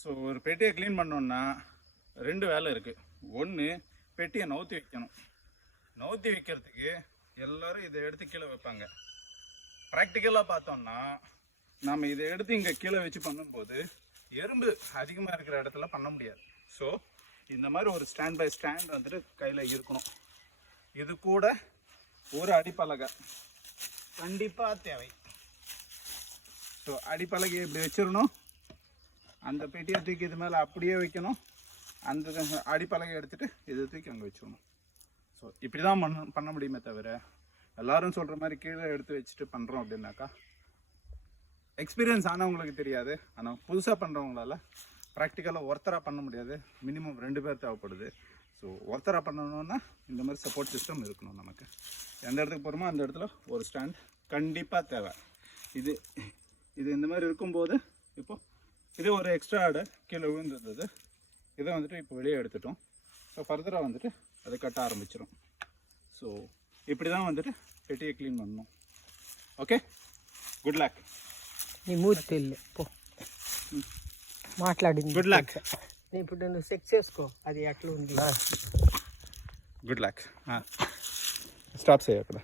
So ஒரு பெட்டியை clean பண்ணோன்னா 2 வேலை இருக்குது. ஒன்று, பெட்டியை நவுத்தி வைக்கணும். நவுத்தி வைக்கிறதுக்கு எல்லோரும் இதை எடுத்து கீழே வைப்பாங்க. ப்ராக்டிக்கலாக பார்த்தோம்னா நம்ம இதை எடுத்து இங்கே கீழே வச்சு பண்ணும்போது எறும்பு அதிகமாக இருக்கிற இடத்துல பண்ண முடியாது. ஸோ இந்த மாதிரி ஒரு ஸ்டாண்ட் பை ஸ்டாண்ட் வந்துட்டு கையில் இருக்கணும். இது கூட ஒரு அடிப்பலகை கண்டிப்பாக தேவை. ஸோ அடிப்பலகையை இப்படி வச்சிடணும். அந்த பெட்டியை தூக்கி இது மேலே அப்படியே வைக்கணும். அந்த அடிப்பலகை எடுத்துகிட்டு இதை தூக்கி அங்கே வச்சிடணும். ஸோ இப்படி தான் பண்ண முடியுமே தவிர எல்லோரும் சொல்கிற மாதிரி கீழே எடுத்து வச்சுட்டு பண்ணுறோம் அப்படின்னாக்கா எக்ஸ்பீரியன்ஸ் ஆனவங்களுக்கு தெரியாது. ஆனால் புதுசாக பண்ணுறவங்களால ப்ராக்டிக்கலாக ஒருத்தராக பண்ண முடியாது. மினிமம் 2 பேர் தேவைப்படுது. ஸோ ஒருத்தராக பண்ணணுன்னா இந்த மாதிரி சப்போர்ட் சிஸ்டம் இருக்கணும். நமக்கு எந்த இடத்துக்கு போகிறோமோ அந்த இடத்துல ஒரு ஸ்டாண்ட் கண்டிப்பாக தேவை. இது இந்த மாதிரி இருக்கும்போது இப்போது இது ஒரு எக்ஸ்ட்ரா ஆர்டர் கீழே விழுந்துருந்தது. இதை வந்துட்டு இப்போ வெளியே எடுத்துட்டோம். ஸோ ஃபர்தராக வந்துட்டு அதை கட்ட ஆரம்பிச்சிடும். ஸோ இப்படி தான் வந்துட்டு பெட்டியை க்ளீன் பண்ணணும். Okay good luck. నీ మూతి తెల్లి పో మాట్లాడింది. Good luck. ఇప్పుడు నువ్వు చెక్ చేసుకో అది ఎట్లా ఉంది. Good luck. స్టాప్ చేయ అక్కడ.